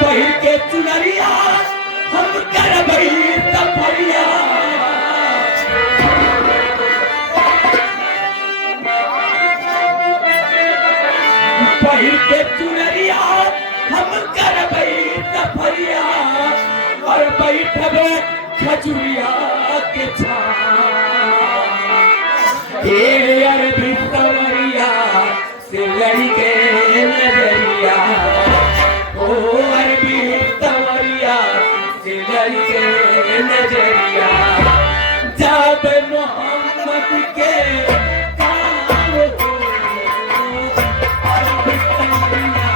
पहिर के चुनरिया हम करबई सफरिया पहिर के चुनरिया हम करबई सफरिया और बैठब खजुरिया के छाँव ए अरबी सवरिया से लड़ी के नजरिया ओ अरबी सवरिया से लड़ी के नजरिया जब मोहम्मद के काम हो अरबी सवरिया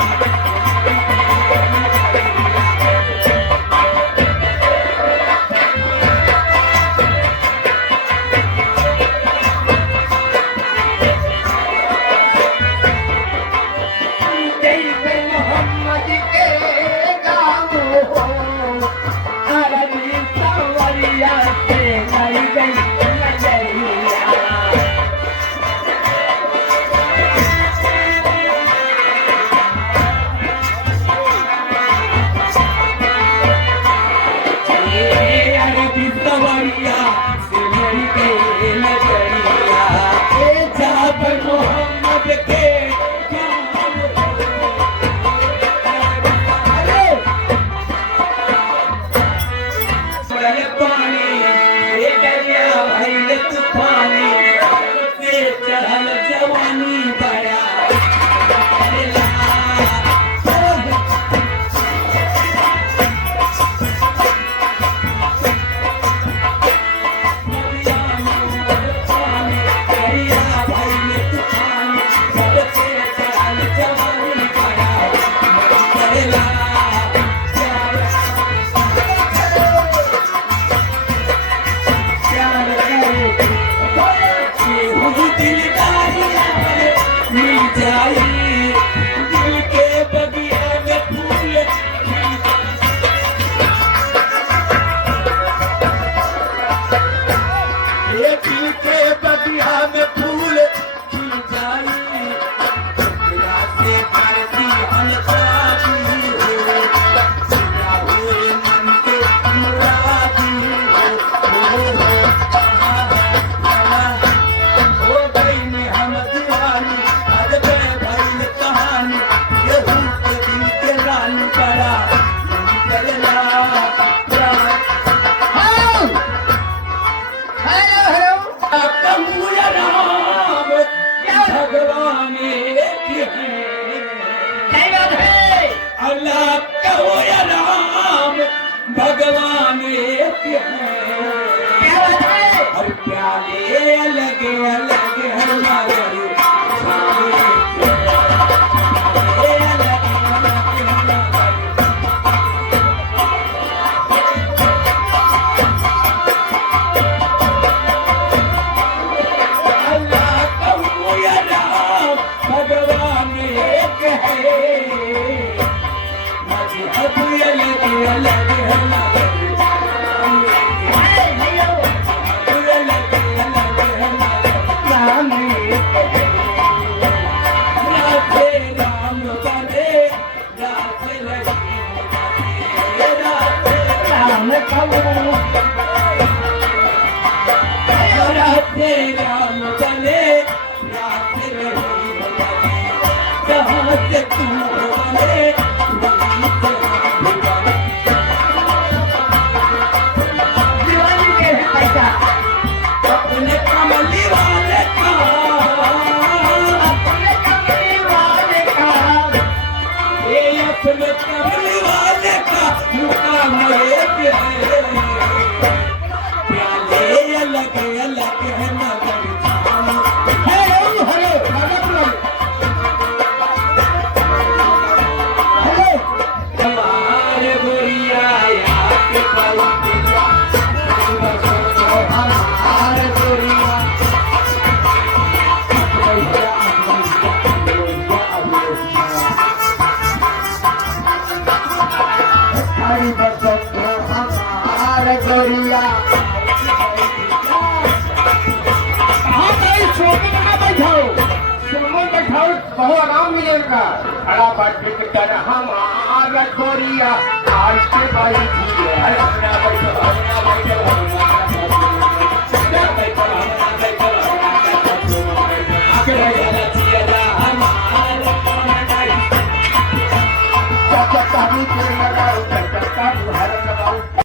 भगवान एक है और प्याले अलग अलग हमारे राम बने रात रही कहाँ से तू बने दीवानी के है पैसा अपने कमली वाले का ये अपने कमली वाले का मुकाम एक है अलग अलग है नगर हमारे गोरिया हमारे गोरिया हरी बसंत हमारे गोरिया बहुत आराम मिलेगा खड़ा बात हम আমার করিয়া আসতে পারি আরে হবে না, বৈঠক হবে না, বৈঠক হবে না।